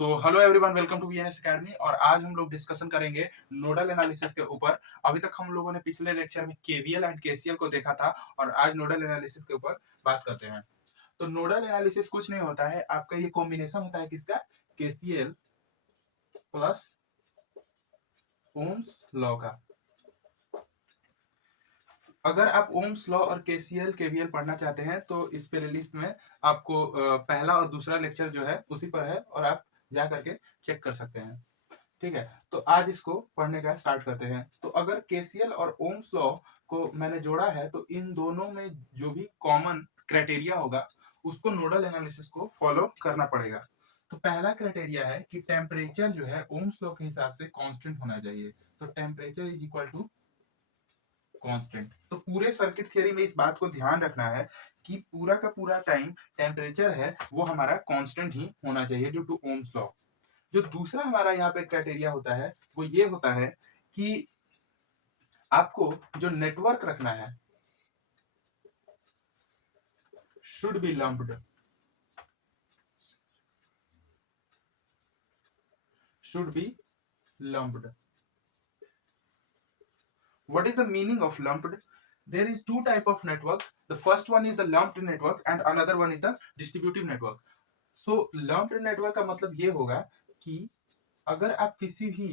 So hello everyone, welcome to VNS academy. और आज हम लोग डिस्कशन करेंगे नोडल एनालिसिस के ऊपर। अभी तक हम लोगों ने पिछले लेक्चर में केवीएल एंड केसीएल को देखा था और आज नोडल एनालिसिस के ऊपर बात करते हैं। तो नोडल एनालिसिस कुछ नहीं होता है, आपका ये कॉम्बिनेशन होता है किसका, केसीएल प्लस ओम्स लॉ का। अगर आप ओम्स लॉ और केसीएल केवीएल पढ़ना चाहते हैं तो इस प्लेलिस्ट में आपको पहला और दूसरा लेक्चर जो है उसी पर है और आप जा करके चेक कर सकते हैं। ठीक है, तो आज इसको पढ़ने का स्टार्ट करते हैं। तो अगर केसीएल और ओम्स लॉ को मैंने जोड़ा है तो इन दोनों में जो भी कॉमन क्राइटेरिया होगा उसको नोडल एनालिसिस को फॉलो करना पड़ेगा। तो पहला क्राइटेरिया है कि टेम्परेचर जो है ओम्स लॉ के हिसाब से कांस्टेंट होना चाहिए। तो temperature is equal to constant. तो पूरे सर्किट थियरी में इस बात को ध्यान रखना है कि पूरा का पूरा टाइम टेम्परेचर है वो हमारा कांस्टेंट ही होना चाहिए ड्यू टू ओम्स लॉ। जो दूसरा हमारा यहाँ पे क्राइटेरिया होता है वो ये होता है कि आपको जो नेटवर्क रखना है should be lumped, should be lumped. What is the meaning of lumped? There is two type of network. The first one is the lumped network and another one is the distributive network. So lumped network का मतलब ये होगा कि अगर आप किसी भी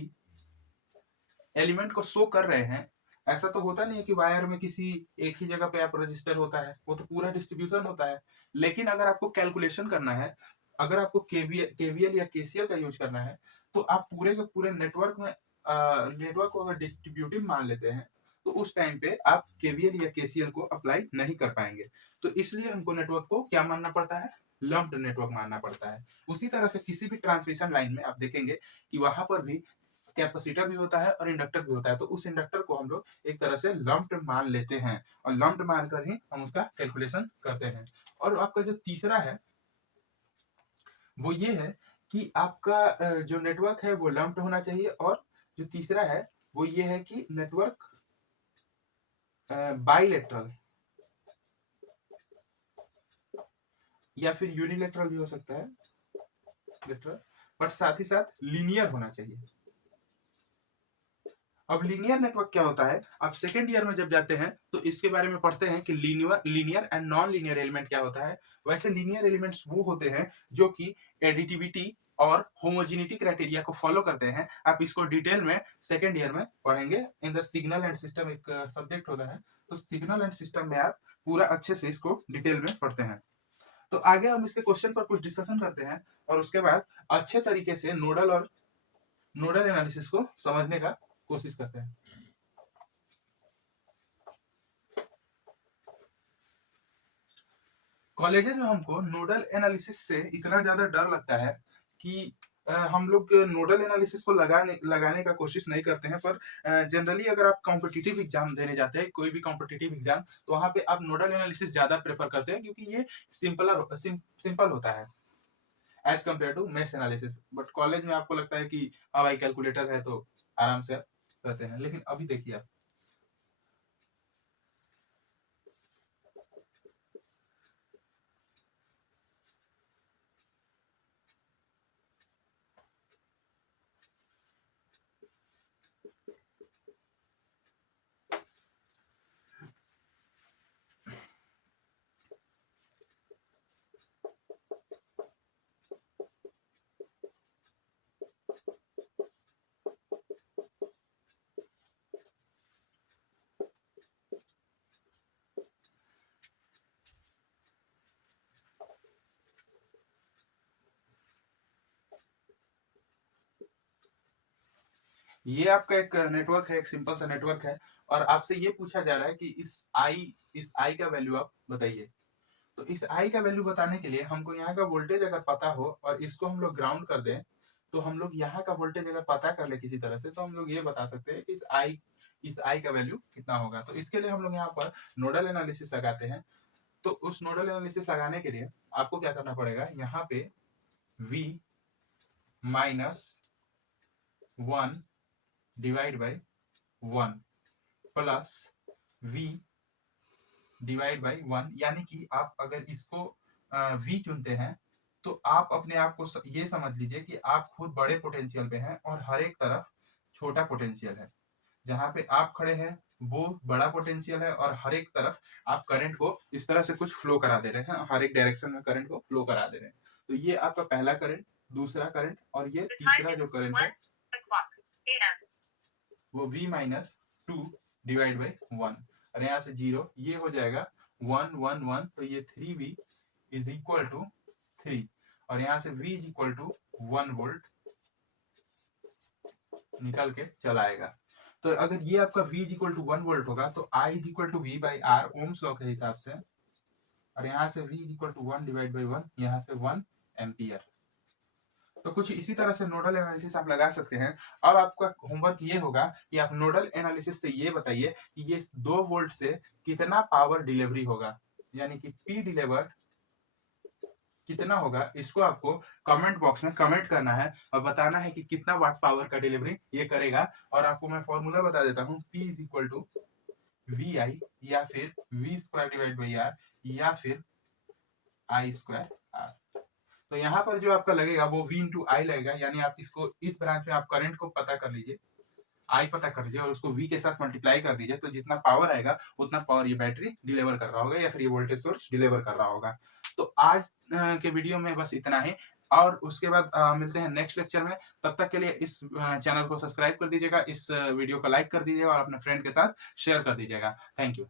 element को शो कर रहे हैं, ऐसा तो होता नहीं है कि वायर में किसी एक ही जगह पे आप रजिस्टर होता है, वो तो पूरा डिस्ट्रीब्यूशन होता है। लेकिन अगर आपको कैलकुलेशन करना है, अगर आपको केवीएल या केसीएल का यूज करना है तो आप पूरे के पूरे नेटवर्क में नेटवर्क को अगर डिस्ट्रीब्यूटिव मान लेते हैं तो उस टाइम पे आप केवीएल या केसीएल को अप्लाई नहीं कर पाएंगे। तो इसलिए हमको नेटवर्क को क्या मानना पड़ता है, लम्प्ड नेटवर्क मानना पड़ता है। उसी तरह से किसी भी ट्रांसमिशन लाइन में आप देखेंगे कि वहां पर भी कैपेसिटर भी होता है और इंडक्टर भी होता है। तो उस इंडक्टर को हम लोग एक तरह से लम्प्ड मान लेते हैं और लम्प्ड मानकर ही हम उसका कैलकुलेशन करते हैं। और आपका जो तीसरा है वो ये है कि आपका जो नेटवर्क है वो लम्प्ड होना चाहिए। और जो तीसरा है वो ये है कि नेटवर्क बाइलेटरल या फिर यूनिलेटरल भी हो सकता है, लेटरल, बट साथ ही साथ लीनियर होना चाहिए। अब लीनियर नेटवर्क क्या होता है, आप सेकेंड ईयर में जब जाते हैं तो इसके बारे में पढ़ते हैं कि linear and non linear element क्या होता है। वैसे लीनियर एलिमेंट्स वो होते हैं जो कि एडिटिविटी और होमोजेनिटी क्राइटेरिया को फॉलो करते हैं। आप इसको डिटेल में सेकेंड ईयर में पढ़ेंगे। In the signal and system एक सब्जेक्ट होता है, तो सिग्नल एंड सिस्टम में आप पूरा अच्छे से इसको डिटेल में पढ़ते हैं। तो आगे हम इसके क्वेश्चन पर कुछ डिस्कशन करते हैं और उसके बाद अच्छे तरीके से नोडल एनालिसिस को समझने का कोशिश करते हैं। कॉलेजेस में हमको नोडल एनालिसिस से इतना ज्यादा डर लगता है कि हम लोग नोडल एनालिसिस को लगाने का कोशिश नहीं करते हैं। पर जनरली अगर आप कॉम्पिटिटिव एग्जाम देने जाते हैं, कोई भी कॉम्पिटिटिव एग्जाम, तो वहां पे आप नोडल एनालिसिस ज्यादा प्रेफर करते हैं क्योंकि ये सिंपल होता है as compare to mesh analysis. But college में आपको लगता है कि हाँ भाई कैलकुलेटर है तो आराम से आप करते हैं। लेकिन अभी देखिए आप, ये आपका एक नेटवर्क है, एक सिंपल सा नेटवर्क है और आपसे ये पूछा जा रहा है कि इस आई का वैल्यू आप बताइए। तो इस आई का वैल्यू बताने के लिए हमको यहाँ का वोल्टेज अगर पता हो और इसको हम लोग ग्राउंड कर दें, तो हम लोग यहाँ का वोल्टेज अगर पता कर ले किसी तरह से, तो हम लोग ये बता सकते हैं कि इस आई का वैल्यू कितना होगा। तो इसके लिए हम लोग यहाँ पर नोडल एनालिसिस लगाते हैं। तो उस नोडल एनालिसिस लगाने के लिए आपको क्या करना पड़ेगा, यहाँ पे v minus 1 divide by 1 plus v divide by 1, यानी कि आप अगर इसको v चुनते हैं तो आप अपने आप को ये समझ लीजिए कि आप खुद बड़े पोटेंशियल पे हैं और हर एक तरफ छोटा पोटेंशियल है। जहाँ पे आप खड़े हैं वो बड़ा पोटेंशियल है और हर एक तरफ आप करंट को इस तरह से कुछ फ्लो करा दे रहे हैं, हर एक डायरेक्शन में करंट को फ्लो करा दे रहे हैं। तो ये आपका पहला करंट, दूसरा करंट और ये तीसरा जो करंट है वो V माइनस 2 डिवाइड बाई 1 और यहाँ से 0, ये हो जाएगा 1 1 1, तो ये 3V इज इक्वल टू 3 और यहाँ से V is equal to 1 volt निकल के चला आएगा। तो अगर ये आपका V is equal to 1 volt होगा तो I is equal to V by R Ohm's law के हिसाब से, और यहाँ से V is equal to 1 divide by 1, यहाँ से 1 एम्पियर। तो कुछ इसी तरह से नोडल एनालिसिस आप लगा सकते हैं। अब आपका होमवर्क ये होगा कि आप नोडल एनालिसिस से ये बताइए कि ये 2 वोल्ट से कितना पावर डिलीवरी होगा, यानी कि P डिलीवर कितना होगा, इसको आपको कमेंट बॉक्स में कमेंट करना है और बताना है कि कितना वाट पावर का डिलीवरी ये करेगा। और आपको मैं फॉर्मूला बता देता हूँ, P is equal to VI या फिर V square divide by R या फिर I स्क्वायर R। तो यहाँ पर जो आपका लगेगा वो V इंटू आई लगेगा, यानी आप इसको इस ब्रांच में आप करंट को पता कर लीजिए, आई पता कर लीजिए और उसको V के साथ मल्टीप्लाई कर दीजिए, तो जितना पावर आएगा उतना पावर ये बैटरी डिलीवर कर रहा होगा या फिर ये वोल्टेज सोर्स डिलीवर कर रहा होगा। तो आज के वीडियो में बस इतना ही और उसके बाद मिलते हैं नेक्स्ट लेक्चर में। तब तक के लिए इस चैनल को सब्सक्राइब कर दीजिएगा, इस वीडियो को लाइक कर दीजिएगा और अपने फ्रेंड के साथ शेयर कर दीजिएगा। Thank you.